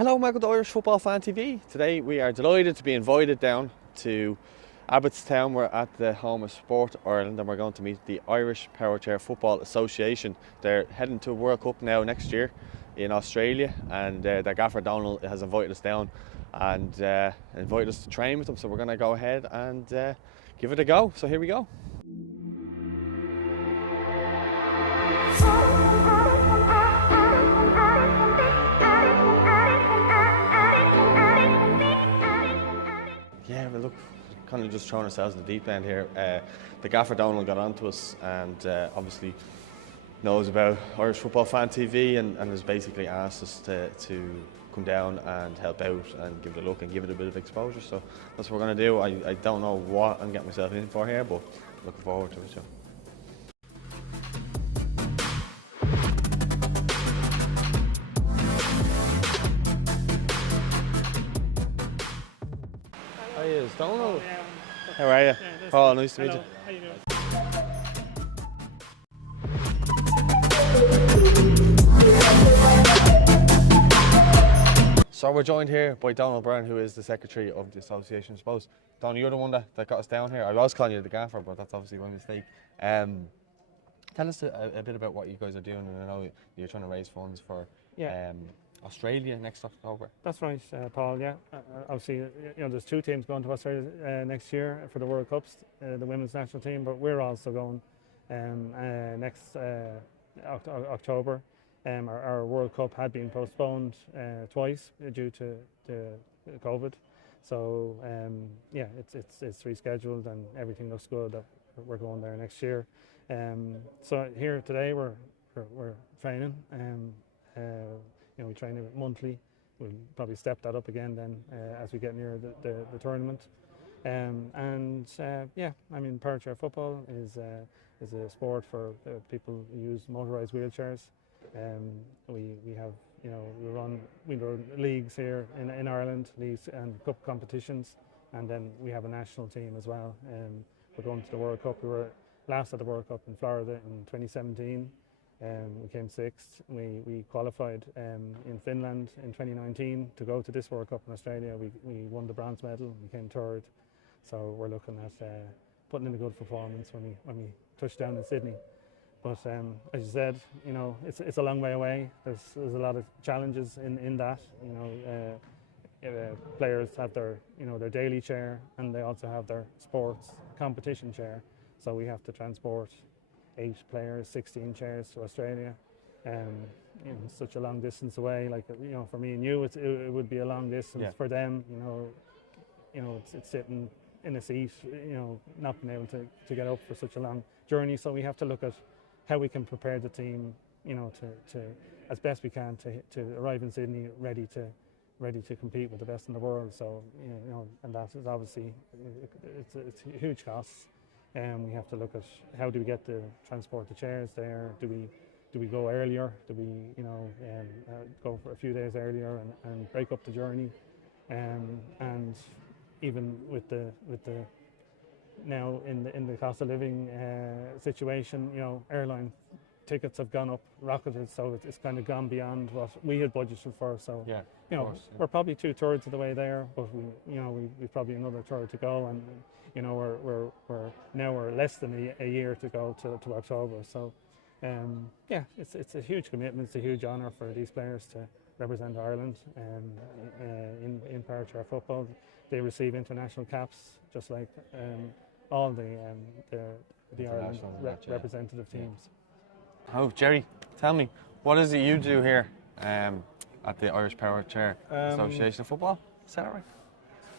Hello, welcome to Irish Football Fan TV. Today we are delighted to be invited down to Abbottstown. We're at the home of Sport Ireland and we're going to meet the Irish Powerchair Football Association. They're heading to a World Cup now next year in Australia, and their gaffer Donald has invited us down and invited us to train with them. So we're going to go ahead and give it a go. So here we go. Yeah, but look, kind of just throwing ourselves in the deep end here. The gaffer Donald got onto us and obviously knows about Irish Football Fan TV and has basically asked us to come down and help out and give it a look and give it a bit of exposure. So that's what we're going to do. I don't know what I'm getting myself in for here, but looking forward to it. So. Hi, it's Donald. How are you? Yeah, Paul, nice to meet you. How you doing? So we're joined here by Donald Byrne, who is the secretary of the association. I suppose, Donald, you're the one that got us down here. I was calling you the gaffer, but that's obviously my mistake. Tell us a bit about what you guys are doing, and I know you're trying to raise funds for Australia next October. That's right, Paul. Yeah, obviously, there's two teams going to Australia next year for the World Cups, the women's national team, but we're also going next October. Our World Cup had been postponed twice due to COVID, so it's rescheduled and everything looks good that we're going there next year. So here today we're training. We train monthly. We'll probably step that up again then as we get near the tournament. Powerchair football is a sport for people who use motorised wheelchairs. We have, we run leagues here in Ireland, leagues and cup competitions, and then we have a national team as well. We're going to the World Cup. We were last at the World Cup in Florida in 2017. We came sixth. We qualified in Finland in 2019 to go to this World Cup in Australia. We won the bronze medal. We came third. So we're looking at putting in a good performance when we touch down in Sydney. But as you said, it's a long way away. There's a lot of challenges in that. Players have their daily chair, and they also have their sports competition chair. So we have to transport 8 players, 16 chairs to Australia. Such a long distance away. Like for me and you, it would be a long distance for them. It's sitting in a seat. Not being able to get up for such a long journey. So we have to look at how we can prepare the team. To as best we can to arrive in Sydney ready to compete with the best in the world. So and that is obviously it's a huge cost. We have to look at how do we get to transport the chairs there. Do we go earlier? Do we go for a few days earlier and break up the journey? And even with the now in the cost of living situation, airline tickets have gone up, rocketed, so it's kind of gone beyond what we had budgeted for. So we're probably 2/3 of the way there, but we've probably another third to go, and we're less than a year to go to October. So it's a huge commitment. It's a huge honour for these players to represent Ireland in powerchair football. They receive international caps just like all the Ireland representative teams. Oh, Jerry, tell me, what is it you do here at the Irish Powerchair Association of Football? Is that right?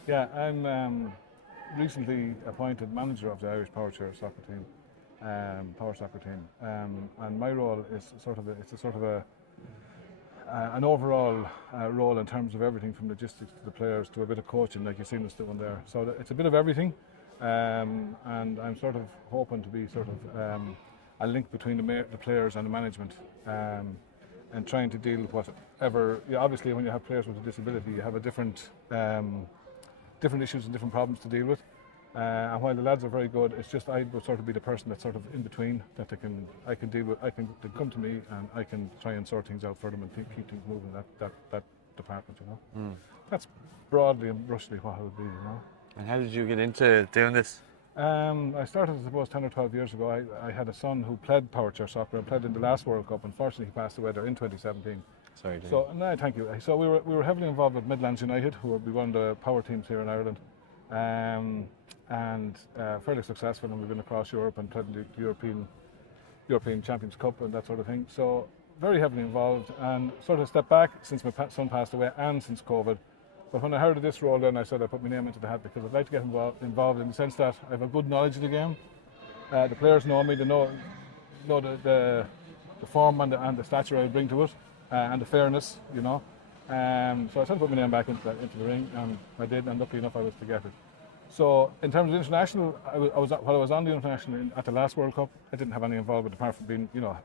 Yeah, I'm recently appointed manager of the Irish Powerchair soccer team, power soccer team, and my role is an overall role in terms of everything from logistics to the players to a bit of coaching, like you've seen us doing there. So it's a bit of everything, and I'm sort of hoping to be a link between the players and the management, and trying to deal with whatever. Obviously, when you have players with a disability, you have a different issues and different problems to deal with. And while the lads are very good, it's just I would sort of be the person that's sort of in between, that they come to me and I can try and sort things out for them and keep things moving that department, you know. That's broadly and roughly what it would be, you know. And how did you get into doing this? I started, I suppose, 10 or 12 years ago. I had a son who played powerchair soccer and played in the last World Cup. Unfortunately, he passed away there in 2017. Sorry, Dave. So, no, thank you. So we were heavily involved with Midlands United, who would be one of the power teams here in Ireland, and fairly successful. And we've been across Europe and played in the European Champions Cup and that sort of thing. So very heavily involved, and sort of stepped back since my son passed away and since COVID. But when I heard of this role, then I said I'd put my name into the hat because I'd like to get involved in the sense that I have a good knowledge of the game. The players know me; they know the form and the stature I bring to it, and the fairness, you know. So I said I'd put my name back into the ring, and I did. And lucky enough, I was to get it. So in terms of international, while I was on the international at the last World Cup, I didn't have any involvement apart from being, you know,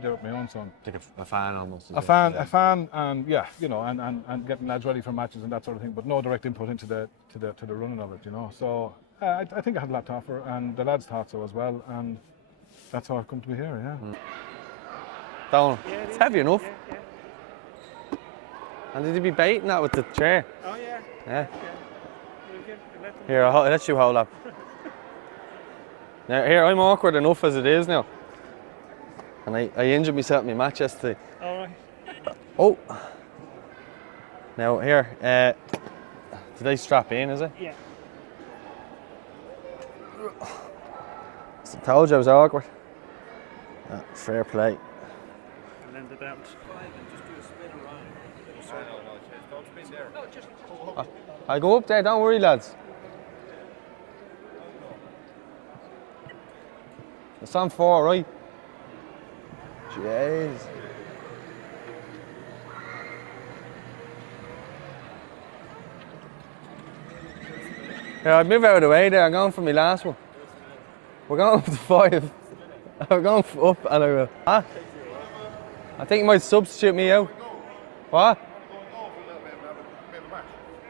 there with my own son. Like a fan almost. A fan, and yeah, you know, and getting lads ready for matches and that sort of thing, but no direct input into the running of it, you know. So I think I had a lot to offer, and the lads thought so as well, and that's how I've come to be here. Yeah. Down. It's heavy enough. Yeah. And did you be baiting that with the chair? Oh yeah. Yeah. Let them Here, I'll let you hold up. Now, here, I'm awkward enough as it is now. And I injured myself in my match yesterday. All right. Oh. Now, here, did they strap in, is it? Yeah. I told you I was awkward. Fair play. And then the belt. I'll go up there, don't worry, lads. It's on 4, right? Jeez. Yeah, I'd move out of the way there. I'm going for my last one. We're going up to 5. I'm going up and I will. Huh? I think you might substitute me out. What?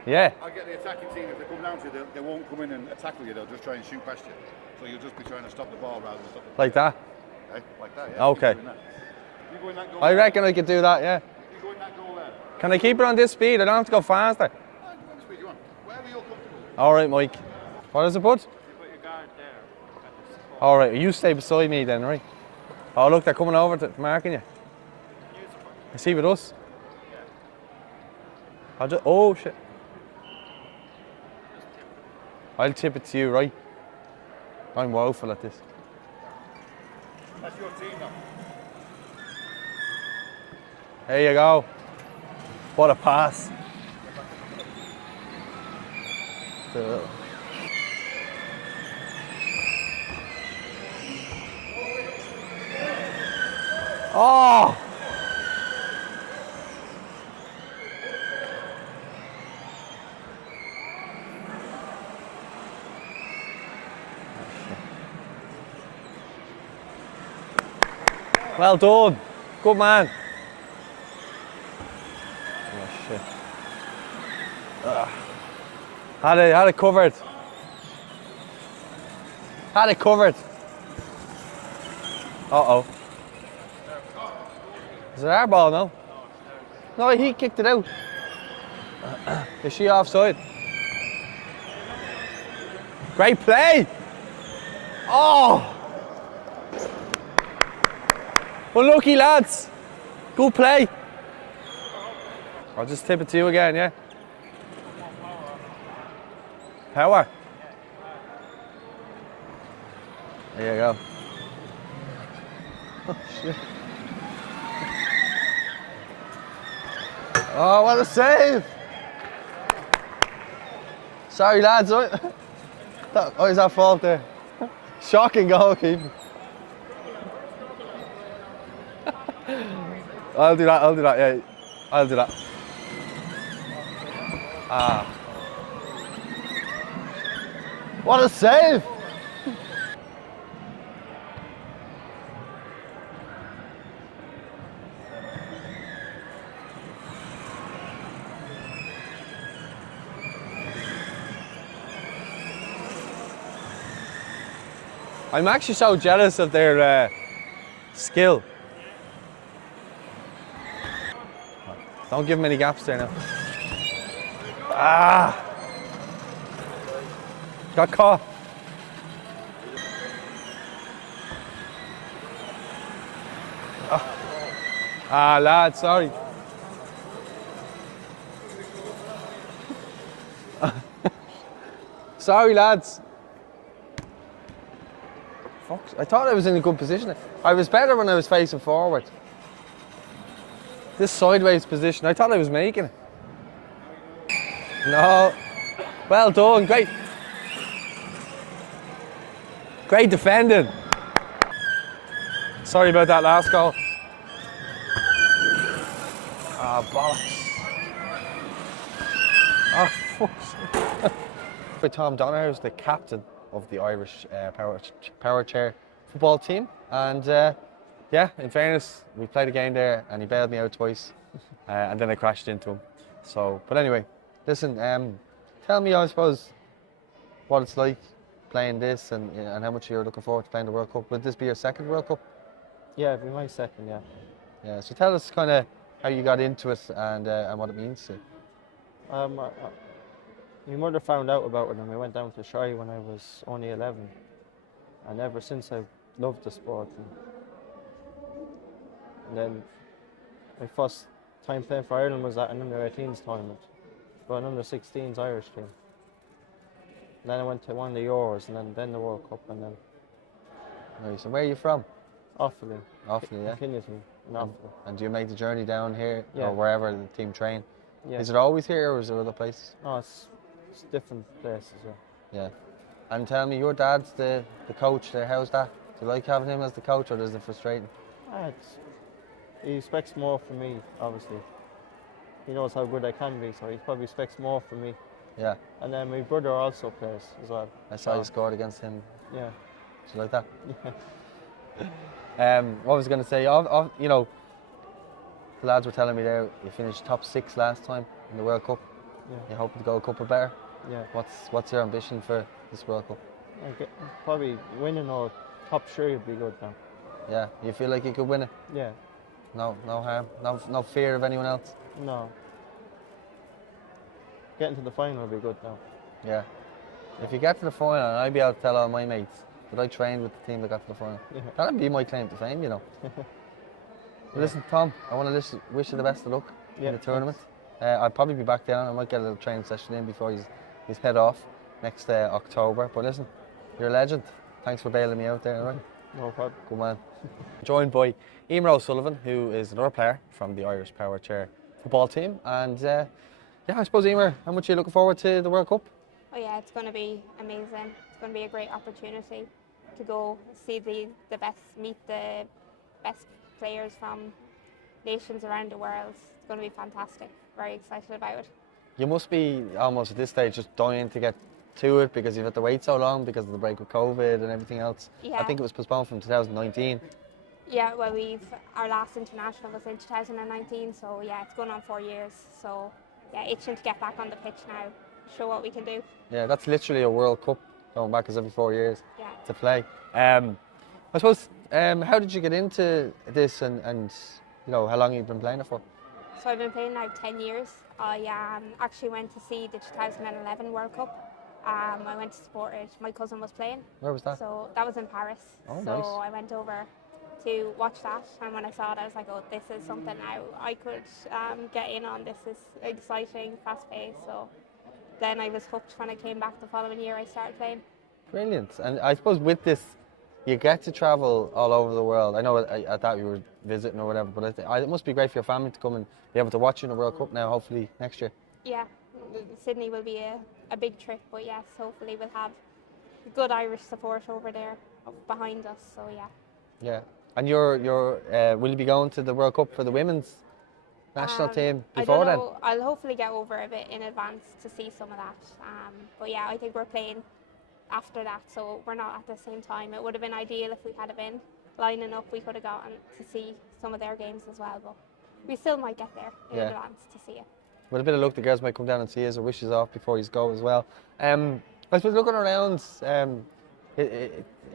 Yeah. I'll get the attacking team. If they come down to you, they won't come in and tackle you. They'll just try and shoot past you. So you'll just be trying to stop the ball rather than stop the ball. Like that? Okay? Like that, yeah. Okay. You go in that goal I reckon I could do that, yeah. You go in that goal there. Can I keep it on this speed? I don't have to go faster. Go on the speed you want. Wherever you're comfortable. All right, Mike. What is it, bud? You put your guard there. All right, you stay beside me then, right? Oh, look, they're coming over to marking you. Is he with us? I'll just, oh, shit. I'll tip it to you, right? I'm woeful at this. That's your team now. There you go. What a pass. Oh! Well done. Good man. Oh shit. Had it covered. Had it covered. Uh-oh. Is it our ball now? No, he kicked it out. Is she offside? Great play! Oh! Unlucky, lads. Good play. I'll just tip it to you again, yeah? Power. There you go. Oh, shit. Oh, what a save! Sorry, lads. That was our fault there. Shocking goalkeeper. I'll do that, yeah. I'll do that. Ah. What a save! I'm actually so jealous of their skill. Don't give him any gaps there now. Ah! Got caught. Ah, lad, sorry. Sorry, lads. Fuck, I thought I was in a good position. I was better when I was facing forward. This sideways position, I thought I was making it. No. Well done, great. Great defending. Sorry about that last goal. Ah, bollocks. Oh, fuck. With Tom Donoghue, who's the captain of the Irish Powerchair football team. And yeah, in fairness, we played a game there and he bailed me out twice. And then I crashed into him. So, but anyway, listen, tell me, I suppose, what it's like playing this and how much you're looking forward to playing the World Cup. Would this be your second World Cup? Yeah, it'll be my second, yeah. Yeah, so tell us kind of how you got into it and what it means to you. My mother found out about it and we went down to Shy when I was only 11. And ever since I've loved the sport. And then my first time playing for Ireland was at an under-18s tournament, for an under-16s Irish team. And then I went to one of the Euros and then the World Cup and then Nice. And where are you from? Offaly. Offaly, yeah. Kinniton in Offaly. And do you make the journey down here Yeah. or wherever the team train? Yeah. Is it always here or is there other places? No, it's different places. Yeah. Yeah. And tell me, your dad's the coach there. How's that? Do you like having him as the coach, or is it frustrating? He expects more from me, obviously. He knows how good I can be, so he probably expects more from me. Yeah. And then my brother also plays as well. I saw you scored against him. Yeah. Do you like that? Yeah. What was I going to say? You know, the lads were telling me there you finished top 6 last time in the World Cup. Yeah. You're hoping to go a couple better. Yeah. What's your ambition for this World Cup? Probably winning or top 3 would be good now. Yeah. You feel like you could win it? Yeah. No harm. No fear of anyone else. No. Getting to the final would be good now. Yeah. If you get to the final, I'd be able to tell all my mates that I trained with the team that got to the final. Yeah. That'd be my claim to fame, you know. But listen, Tom, I want to wish you the best of luck in the tournament. I'll probably be back down. I might get a little training session in before he's head off next October. But listen, you're a legend. Thanks for bailing me out there, all right? No problem. Good man. Joined by Emer O'Sullivan, who is another player from the Irish Powerchair football team. And yeah, I suppose, Emer, how much are you looking forward to the World Cup? Oh yeah, it's going to be amazing. It's going to be a great opportunity to go see the best, meet the best players from nations around the world. It's going to be fantastic. Very excited about it. You must be almost at this stage just dying to get to it because you've had to wait so long because of the break with COVID and everything else. Yeah. I think it was postponed from 2019. Yeah, well, our last international was in 2019, so yeah, it's going on 4 years. So yeah, itching to get back on the pitch now, show what we can do. Yeah, that's literally a World Cup going back as every 4 years to play. I suppose, how did you get into this and you know, how long have you been playing it for? So I've been playing now 10 years. I actually went to see the 2011 World Cup. I went to support it. My cousin was playing. Where was that? So that was in Paris. Oh, so nice. I went over to watch that, and when I saw it, I was like, oh, this is something now I could get in on. This is exciting, fast paced. So then I was hooked. When I came back the following year, I started playing. Brilliant. And I suppose with this, you get to travel all over the world. I know I thought you were visiting or whatever, but it must be great for your family to come and be able to watch you in the World Cup now, hopefully next year. Yeah, Sydney will be a big trip, but yes, hopefully we'll have good Irish support over there behind us, so yeah. Yeah. And will you be going to the World Cup for the women's national team before I don't then? know. I'll hopefully get over a bit in advance to see some of that. But yeah, I think we're playing after that, so we're not at the same time. It would have been ideal if we had been lining up. We could have gotten to see some of their games as well, but we still might get there in advance to see it. With a bit of luck, the girls might come down and see us or wish us off before you go as well. I suppose looking around,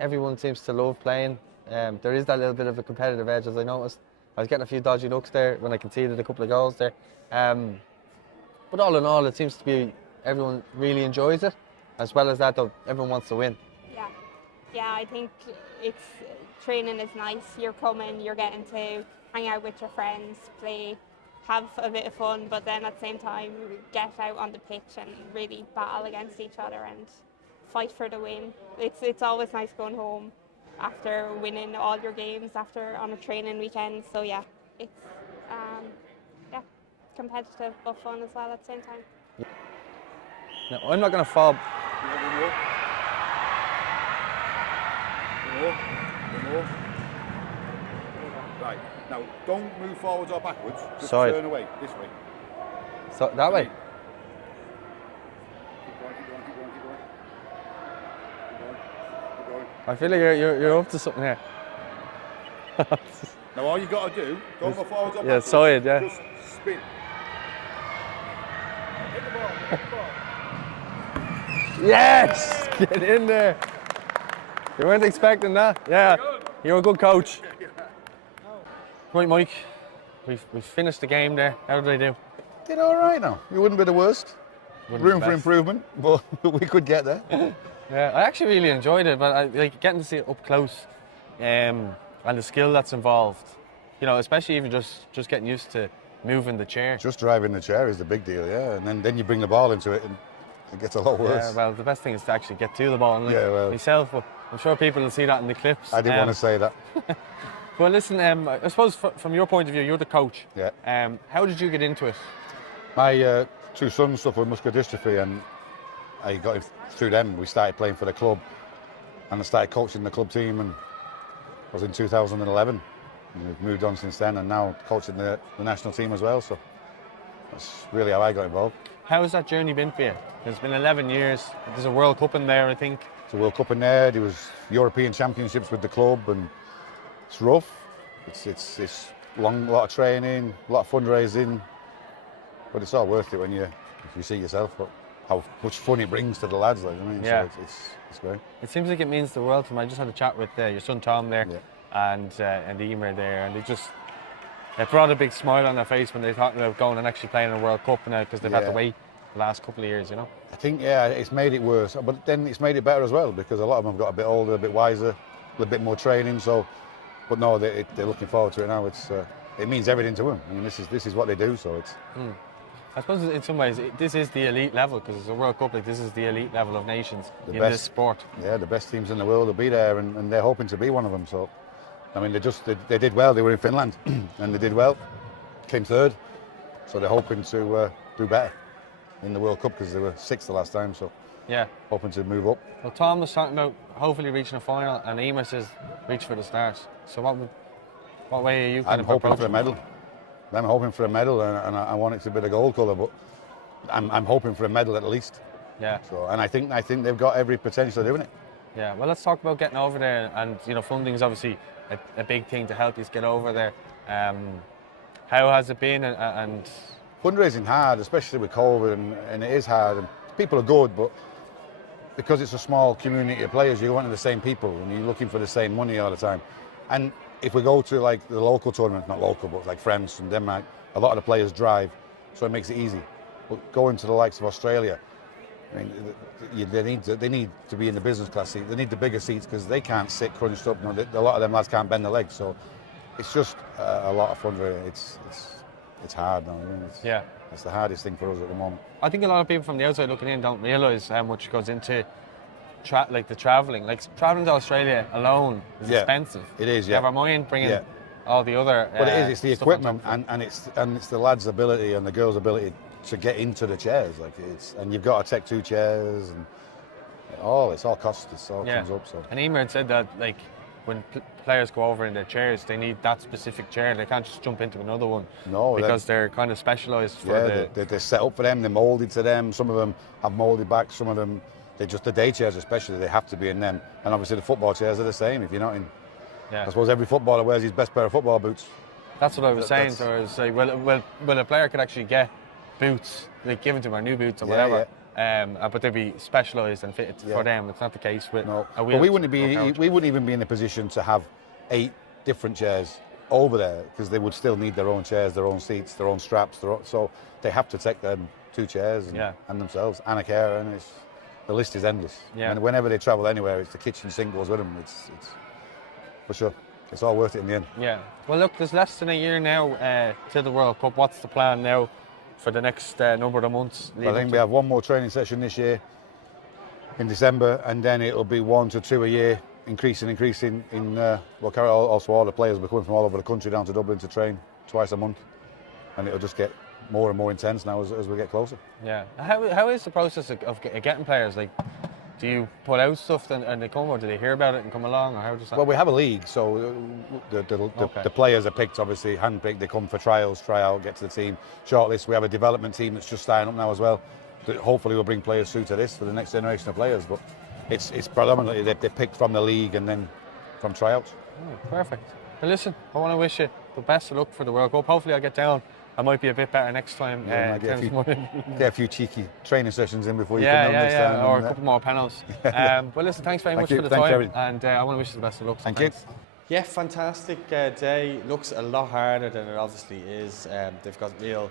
everyone seems to love playing. There is that little bit of a competitive edge, as I noticed. I was getting a few dodgy looks there when I conceded a couple of goals there. But all in all, it seems to be everyone really enjoys it. As well as that, though, everyone wants to win. Yeah, I think it's training is nice. You're coming, you're getting to hang out with your friends, play, have a bit of fun, but then at the same time get out on the pitch and really battle against each other and fight for the win. It's always nice going home after winning all your games on a training weekend. So yeah, it's competitive but fun as well at the same time. Now, I'm not going to fob. Right, now don't move forwards or backwards, just Sorry. turn away, this way. So that way. Keep going. I feel like you're up to something here. Now all you got to do, don't go forwards or Yeah, backwards, side, yeah. just spin. Hit the ball. Yes! Get in there. You weren't expecting that. Yeah, you're a good coach. Right, Mike. We've finished the game there. How did I do? Did all right now. You wouldn't be the worst. Wouldn't be Room the for best. improvement, but we could get there. Yeah, I actually really enjoyed it, but I like getting to see it up close, and the skill that's involved. You know, especially even just getting used to moving the chair. Just driving the chair is the big deal, yeah. And then you bring the ball into it, and it gets a lot worse. Yeah, well, the best thing is to actually get to the ball. And Yeah, well. myself, but I'm sure people will see that in the clips. I didn't want to say that. Well, listen, I suppose from your point of view, you're the coach. Yeah. How did you get into it? My two sons suffer with muscular dystrophy, and I got it through them. We started playing for the club, and I started coaching the club team, and I was in 2011. And we've moved on since then, and now coaching the national team as well. So that's really how I got involved. How has that journey been for you? It's been 11 years. There's a World Cup in there, I think. It's a World Cup in there. There was European Championships with the club, and it's rough. It's long, lot of training, a lot of fundraising, but it's all worth it when you see yourself how much fun it brings to the lads. Like, I mean, Yeah. so it's great. It seems like it means the world to me. I just had a chat with your son Tom there, and Emer there, and it brought a big smile on their face when they thought about going and actually playing in a World Cup now, because they've had to wait the last couple of years, you know. I think it's made it worse, but then it's made it better as well, because a lot of them have got a bit older, a bit wiser, a little bit more training. So, but no, they're looking forward to it now. It means everything to them. I mean, this is what they do. So it's. I suppose in some ways this is the elite level, because it's a World Cup. Like, this is the elite level of nations in this sport. Yeah, the best teams in the world will be there, and they're hoping to be one of them. So, I mean, they did well. They were in Finland, and they did well. Came third, so they're hoping to do better in the World Cup, because they were sixth the last time. So, yeah, hoping to move up. Well, Tom was talking about hopefully reaching a final, and Emer says reach for the start. So what way are you kind I'm of hoping for a approaching medal. I'm hoping for a medal, and I want it to be the gold colour, but I'm hoping for a medal at least. Yeah. So, and I think they've got every potential of doing it. Yeah. Well, let's talk about getting over there, and funding is obviously a big thing to help you get over there. How has it been? And fundraising hard, especially with COVID, and it is hard. And people are good, but because it's a small community of players, you're going to the same people, and you're looking for the same money all the time. And if we go to like the local tournament, not local, but like France and Denmark, a lot of the players drive, so it makes it easy. But going to the likes of Australia, I mean, they need to be in the business class seat. They need the bigger seats, because they can't sit crunched up. A lot of them lads can't bend their legs, so it's just a lot of fundraising. It's hard now. It's the hardest thing for us at the moment. I think a lot of people from the outside looking in don't realise how much goes into the travelling. Like, travelling to Australia alone is expensive. It is, yeah. Never mind bringing all the other. But it's the equipment, and it's the lads' ability and the girls' ability to get into the chairs. And you've got to take two chairs, and it's all cost. It all comes up. So. And Emer had said that, like, when players go over in their chairs, they need that specific chair. They can't just jump into another one. No, because they're kind of specialised for they're set up for them. They're moulded to them. Some of them have moulded back. Some of them, the day chairs especially, they have to be in them. And obviously the football chairs are the same. If you're not in, I suppose every footballer wears his best pair of football boots. That's what I was saying. So I was like, well, a player could actually get boots, like given to him, or new boots or whatever. But they'd be specialised and fitted for them. It's not the case with. No, but we wouldn't even be in a position to have 8 different chairs over there because they would still need their own chairs, their own seats, their own straps. So they have to take them 2 chairs and themselves and a carer, and the list is endless. Yeah. And whenever they travel anywhere, it's the kitchen sink goes with them. It's for sure. It's all worth it in the end. Yeah. Well, look, there's less than a year now to the World Cup. What's the plan now for the next number of months? I think we have one more training session this year in December, and then it'll be 1 to 2 a year, increasing in also all the players will be coming from all over the country down to Dublin to train twice a month, and it'll just get more and more intense now as we get closer. Yeah. How is the process of getting players? Like, do you put out stuff and they come, or do they hear about it and come along, or how does that? Well, we have a league, so the players are picked, obviously hand-picked. They come for trials, try out, get to the team, shortlist. We have a development team that's just starting up now as well. That hopefully will bring players through to this for the next generation of players. But it's predominantly they're picked from the league and then from tryouts. Oh, perfect. Well, listen, I want to wish you the best of luck for the World Cup. Hopefully I'll get down. I might be a bit better next time. Get a few cheeky training sessions in before you come down next time. Or a couple more panels. Well, listen, thanks very much for the time. And I want to wish you the best of luck. Thank you. Yeah, fantastic day. Looks a lot harder than it obviously is. They've got real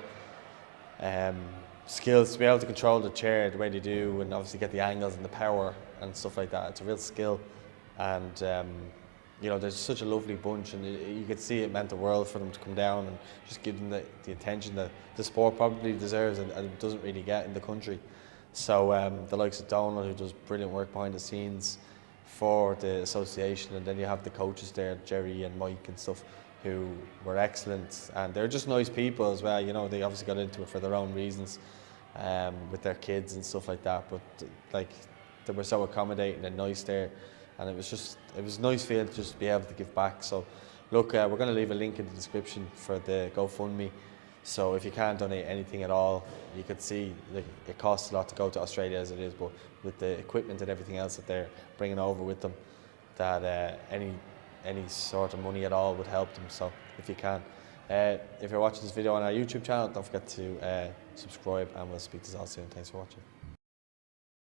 skills to be able to control the chair the way they do, and obviously get the angles and the power and stuff like that. It's a real skill, and you know, there's such a lovely bunch, and you could see it meant the world for them to come down and just give them the attention that the sport probably deserves and doesn't really get in the country. So the likes of Donald, who does brilliant work behind the scenes for the association, and then you have the coaches there, Jerry and Mike and stuff, who were excellent, and they're just nice people as well. You know, they obviously got into it for their own reasons, with their kids and stuff like that, but like, they were so accommodating and nice there, and it was a nice feeling to just be able to give back. So look, we're going to leave a link in the description for the GoFundMe, so if you can't donate anything at all, you could see, like, it costs a lot to go to Australia as it is, but with the equipment and everything else that they're bringing over with them, that any sort of money at all would help them. So if you can, if you're watching this video on our YouTube channel, don't forget to subscribe, and we'll speak to you all soon. Thanks for watching.